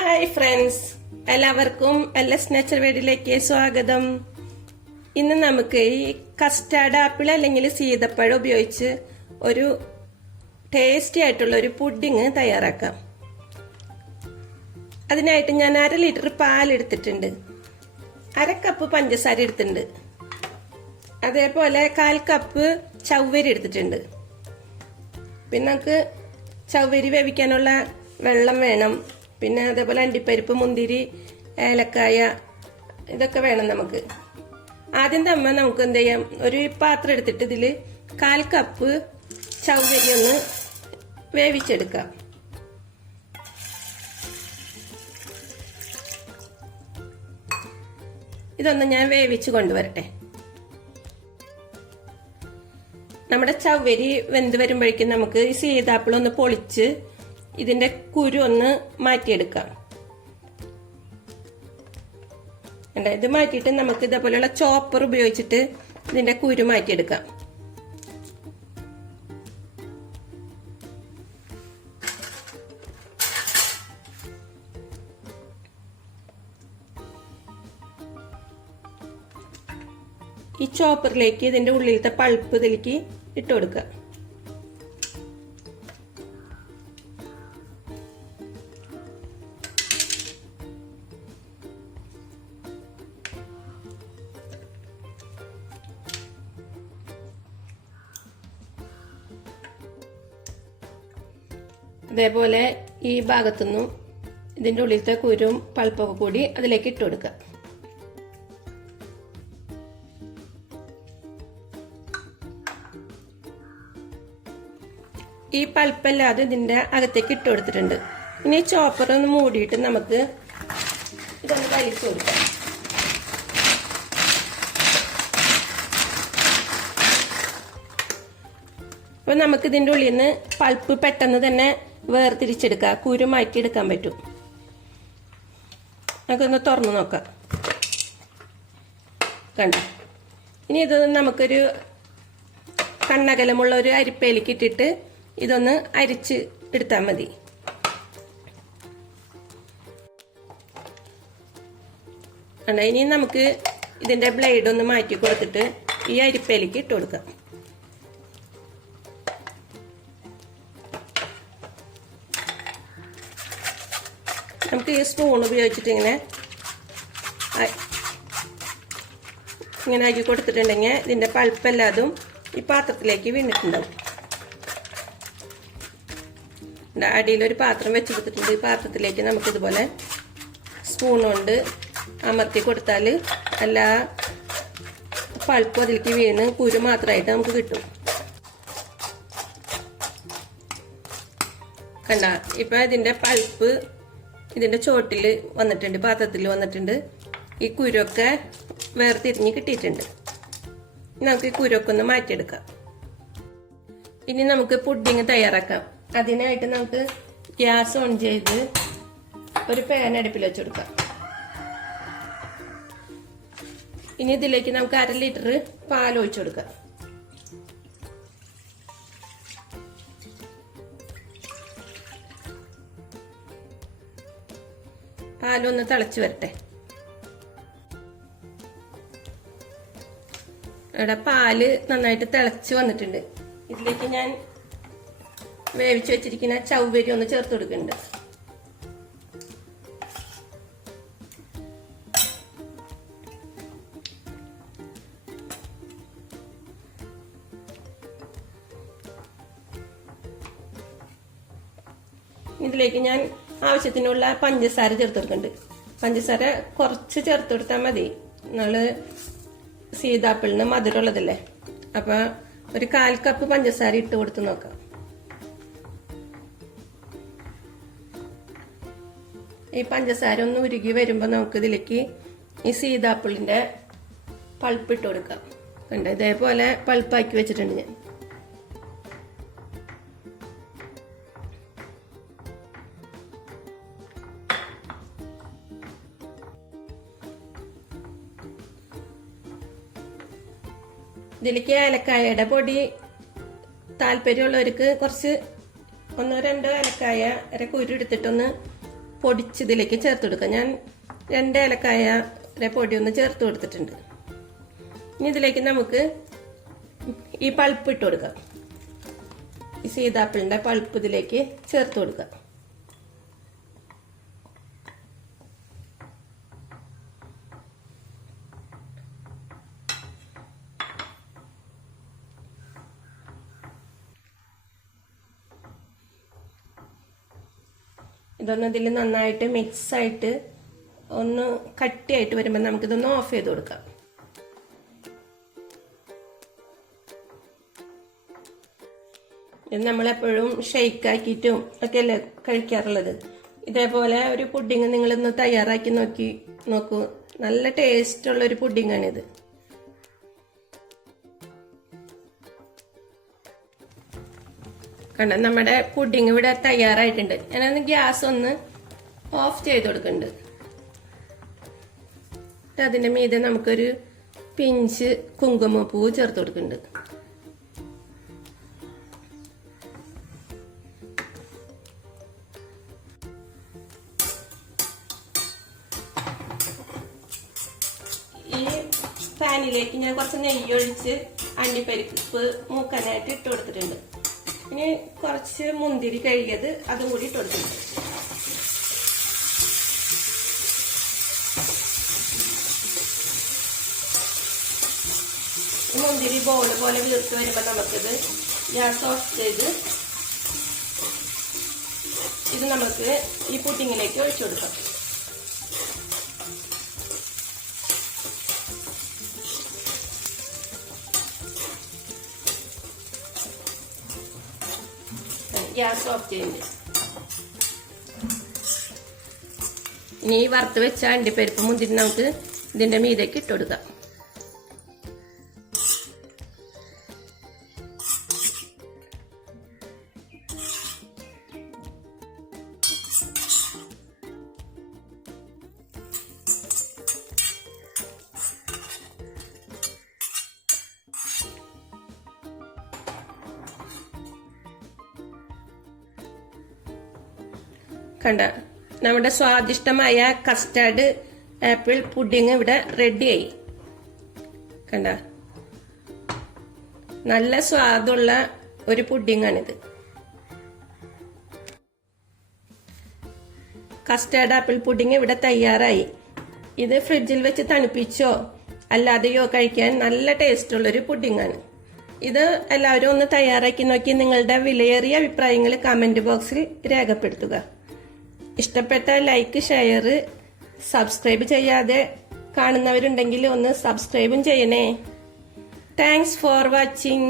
Hi friends എല്ലാവർക്കും L S nature വേഡിലേക്ക് സ്വാഗതം. ഇന്ന് നമുക്ക് ഈ കസ്റ്റാർഡ് ആപ്പിൾ അല്ലെങ്കിൽ സീതപ്പഴം ഉപയോഗിച്ച് ഒരു ടേസ്റ്റി ആയിട്ടുള്ള ഒരു പുഡിങ് തയ്യാറാക്കാം. അതിനായിട്ട് ഞാൻ അര ലിറ്റർ പാൽ എടുത്തിട്ടുണ്ട്. അര കപ്പ് പഞ്ചസാര എടുത്തിട്ടുണ്ട്. അതേപോലെ കാൽ കപ്പ് ചവ്വരി എടുത്തിട്ടുണ്ട്. പിന്നെ നമുക്ക് ചവ്വരി വേവിക്കാനുള്ള വെള്ളം വേണം. പിന്നെ അതേപോലെ അണ്ടിപ്പരിപ്പ് മുന്തിരി ഏലക്കായ ഇതൊക്കെ വേണം നമുക്ക്. ആദ്യം തന്നെ നമുക്ക് എന്ത് ചെയ്യാം? ഒരു പാത്രം എടുത്തിട്ട് ഇതിൽ കാൽ കപ്പ് ചൗകരി ഒന്ന് വേവിച്ചെടുക്കാം. ഇതൊന്ന് ഞാൻ വേവിച്ച് കൊണ്ടുവരട്ടെ. നമ്മുടെ ചവ്വരി വെന്ത് വരുമ്പോഴേക്കും നമുക്ക് ഈ സീതാപ്പിൾ ഒന്ന് പൊളിച്ച് ഇതിന്റെ കുരു ഒന്ന് മാറ്റിയെടുക്കാം. ഇത് മാറ്റിയിട്ട് നമുക്ക് ഇതേപോലെയുള്ള ചോപ്പർ ഉപയോഗിച്ചിട്ട് ഇതിന്റെ കുരു മാറ്റിയെടുക്കാം. ഈ ചോപ്പറിലേക്ക് ഇതിന്റെ ഉള്ളിലത്തെ പൾപ്പ് ഇതിലേക്ക് ഇട്ട് കൊടുക്കുക. അതേപോലെ ഈ ഭാഗത്തുനിന്നും ഇതിന്റെ ഉള്ളിലത്തെ കുരും പൾപ്പൊക്കെ കൂടി അതിലേക്ക് ഇട്ട് കൊടുക്കുക. ഈ പൾപ്പല്ലാതെ ഇതിന്റെ അകത്തേക്ക് ഇട്ട് കൊടുത്തിട്ടുണ്ട്. ഇനി ചോപ്പർ ഒന്ന് മൂടിയിട്ട് നമുക്ക് ഇതൊന്ന് വലിച്ചു കൊടുക്കാം. അപ്പൊ നമുക്ക് ഇതിന്റെ ഉള്ളിൽ നിന്ന് പൾപ്പ് പെട്ടെന്ന് തന്നെ വേർതിരിച്ചെടുക്കാം കുരു മാറ്റിയെടുക്കാൻ പറ്റും. നമുക്കൊന്ന് തുറന്നു നോക്കാം. കണ്ട. ഇനി ഇത് നമുക്കൊരു കണ്ണകലമുള്ള ഒരു അരിപ്പയിലേക്ക് ഇട്ടിട്ട് ഇതൊന്ന് അരിച്ച് എടുത്താൽ മതി. കണ്ട ഇനി നമുക്ക് ഇതിന്റെ ബ്ലേഡ് ഒന്ന് മാറ്റി കൊടുത്തിട്ട് ഈ അരിപ്പയിലേക്ക് ഇട്ട് കൊടുക്കാം. നമുക്ക് ഈ സ്പൂൺ ഉപയോഗിച്ചിട്ട് ഇങ്ങനെ ഇങ്ങനെ ആക്കി കൊടുത്തിട്ടുണ്ടെങ്കിൽ ഇതിന്റെ പൾപ്പെല്ലാതും ഈ പാത്രത്തിലേക്ക് വീണിട്ടുണ്ടാവും. അടിയിലൊരു പാത്രം വെച്ച് കൊടുത്തിട്ടുണ്ട്. ഈ പാത്രത്തിലേക്ക് നമുക്കിതുപോലെ സ്പൂൺ കൊണ്ട് അമർത്തി കൊടുത്താൽ എല്ലാ പൾപ്പ് അതിലേക്ക് വീണ് കുരു മാത്രമായിട്ട് നമുക്ക് കിട്ടും. കണ്ട? ഇപ്പം ഇതിന്റെ പൾപ്പ് ഇതിന്റെ ചോട്ടിൽ വന്നിട്ടുണ്ട് പാത്രത്തിൽ വന്നിട്ടുണ്ട്. ഈ കുരൊക്കെ വേർതിരിഞ്ഞ് കിട്ടിയിട്ടുണ്ട്. നമുക്ക് ഈ കുരൊക്കെ ഒന്ന് മാറ്റിയെടുക്കാം. ഇനി നമുക്ക് പുഡിങ് തയ്യാറാക്കാം. അതിനായിട്ട് നമുക്ക് ഗ്യാസ് ഓൺ ചെയ്ത് ഒരു പാൻ അടുപ്പിൽ വെച്ച് കൊടുക്കാം. ഇനി ഇതിലേക്ക് നമുക്ക് അര ലിറ്റർ പാൽ ഒഴിച്ചു കൊടുക്കാം. പാലൊന്ന് തിളച്ച് വരട്ടെ. ഇവിടെ പാൽ നന്നായിട്ട് തിളച്ച് വന്നിട്ടുണ്ട്. ഇതിലേക്ക് ഞാൻ വേവിച്ച് വെച്ചിരിക്കുന്ന ചൗവരി ഒന്ന് ചേർത്ത് കൊടുക്കുന്നുണ്ട്. ഇതിലേക്ക് ഞാൻ ആവശ്യത്തിനുള്ള പഞ്ചസാര ചേർത്ത് കൊടുക്കുന്നുണ്ട് പഞ്ചസാര കുറച്ച് ചേർത്ത് കൊടുത്താൽ മതി. നമ്മൾ സീതാപ്പിളിന് മധുരമുള്ളതല്ലേ? അപ്പൊ ഒരു കാൽ കപ്പ് പഞ്ചസാര ഇട്ട് കൊടുത്ത് നോക്കാം. ഈ പഞ്ചസാര ഒന്ന് ഉരുകി വരുമ്പോൾ നമുക്ക് ഇതിലേക്ക് ഈ സീതാപ്പിളിന്റെ പൾപ്പ് ഇട്ട് കൊടുക്കാം. കണ്ട? ഇതേപോലെ പൾപ്പാക്കി വെച്ചിട്ടുണ്ട് ഞാൻ. ഇതിലേക്ക് ഏലക്കായയുടെ പൊടി താല്പര്യമുള്ളവർക്ക് കുറച്ച് ഒന്നോ രണ്ടോ ഏലക്കായ വരെ പൊടിച്ച് പൊടിച്ചതിലേക്ക് ചേർത്ത് കൊടുക്കാം ഞാൻ രണ്ട് ഏലക്കായ പൊടി ഒന്ന് ചേർത്ത് കൊടുത്തിട്ടുണ്ട്. ഇനി ഇതിലേക്ക് നമുക്ക് ഈ പൾപ്പ് ഇട്ട് കൊടുക്കാം. ഈ സീതാപ്പിളിന്റെ പൾപ്പ് ഇതിലേക്ക് ചേർത്ത് കൊടുക്കാം. ഇതൊന്ന് ഇതിൽ നന്നായിട്ട് മിക്സ് ആയിട്ട് ഒന്ന് കട്ടിയായിട്ട് വരുമ്പോൾ നമുക്കിതൊന്ന് ഓഫ് ചെയ്ത് കൊടുക്കാം. ഇത് നമ്മളെപ്പോഴും ഷെയ്ക്ക് ആക്കിയിട്ടും ഒക്കെയല്ലേ കഴിക്കാറുള്ളത്? ഇതേപോലെ ഒരു പുഡിങ് നിങ്ങളൊന്ന് തയ്യാറാക്കി നോക്കി നോക്കൂ. നല്ല ടേസ്റ്റ് ഉള്ള ഒരു പുഡിങ്ങാണിത്. കണ്ട? നമ്മുടെ പുഡിങ് ഇവിടെ തയ്യാറായിട്ടുണ്ട്. ഞാനൊന്ന് ഗ്യാസ് ഒന്ന് ഓഫ് ചെയ്ത് കൊടുക്കുന്നുണ്ട്. അതിന്റെ മീതെ നമുക്കൊരു പിഞ്ച് കുങ്കുമപ്പൂ ചേർത്ത് കൊടുക്കുന്നുണ്ട്. ഈ ഞാൻ കുറച്ച് നെയ്യ് ഒഴിച്ച് അണ്ടിപ്പരിപ്പ് മൂക്കാനായിട്ട് ഇട്ട് കൊടുത്തിട്ടുണ്ട്. ഇനി കുറച്ച് മുന്തിരി കഴുകിയത് അതും കൂടി ഇട്ട് കൊടുത്തിട്ടുണ്ട് ഈ മുന്തിരി ബോൾ പോലെ വീർത്ത് വരുമ്പോൾ നമുക്കിത് ഗ്യാസ് ഓഫ് ചെയ്ത് ഇത് നമുക്ക് ഈ പുട്ടിങ്ങിലേക്ക് ഒഴിച്ചു കൊടുക്കാം. ഗ്യാസ് ഓഫ് ചെയ്യുന്നുണ്ട് ഇനി വറുത്ത് വെച്ച അണ്ടിപ്പരിപ്പ് മുന്തിരി നമുക്ക് ഇതിന്റെ മീതേക്ക് ഇട്ട് കണ്ട നമ്മുടെ സ്വാദിഷ്ടമായ കസ്റ്റാർഡ് ആപ്പിൾ പുഡിങ് ഇവിടെ റെഡിയായി കണ്ട. നല്ല സ്വാദുള്ള ഒരു പുഡിങ്ങാണിത് കസ്റ്റാർഡ് ആപ്പിൾ പുഡിങ് ഇവിടെ തയ്യാറായി. ഇത് ഫ്രിഡ്ജിൽ വെച്ച് തണുപ്പിച്ചോ അല്ലാതെയോ കഴിക്കാൻ നല്ല ടേസ്റ്റ് ഉള്ളൊരു പുഡിങ്ങാണ് ഇത് എല്ലാവരും ഒന്ന് തയ്യാറാക്കി നോക്കി നിങ്ങളുടെ വിലയേറിയ അഭിപ്രായങ്ങൾ കമന്റ് ബോക്സിൽ രേഖപ്പെടുത്തുക. ഇഷ്ടപ്പെട്ട ലൈക്ക് ഷെയർ സബ്സ്ക്രൈബ് ചെയ്യാതെ കാണുന്നവരുണ്ടെങ്കിൽ ഒന്ന് സബ്സ്ക്രൈബും ചെയ്യണേ. Thanks for watching